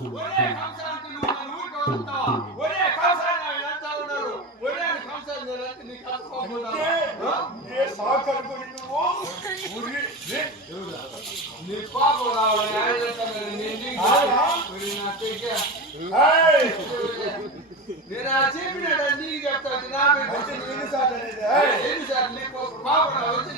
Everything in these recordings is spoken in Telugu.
ఒరే కంసానికి నువ్వు నన్ను ఊరికే వదులుతావా? ఒరే కంసాన్ని ఎంత ఉన్నారు? ఒరే అని కంసాన్ని నేనంటే నీకు అర్థమవుతుందా? నీ పాపం రావాలి ఆయన చెప్తాను నేను నీకు ఒరే నా పెగ్గే. నేను ఆ చెప్పినాడు అది నీకు చెప్తాను నా పెగ్గే. ఎన్నిసార్లు నీకు ఒక పాపం రావచ్చు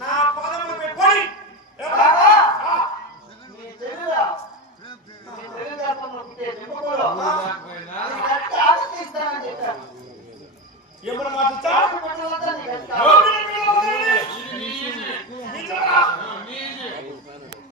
నా పదములు పెట్టుకొని ఎప్పుడు మాట ఇచ్చా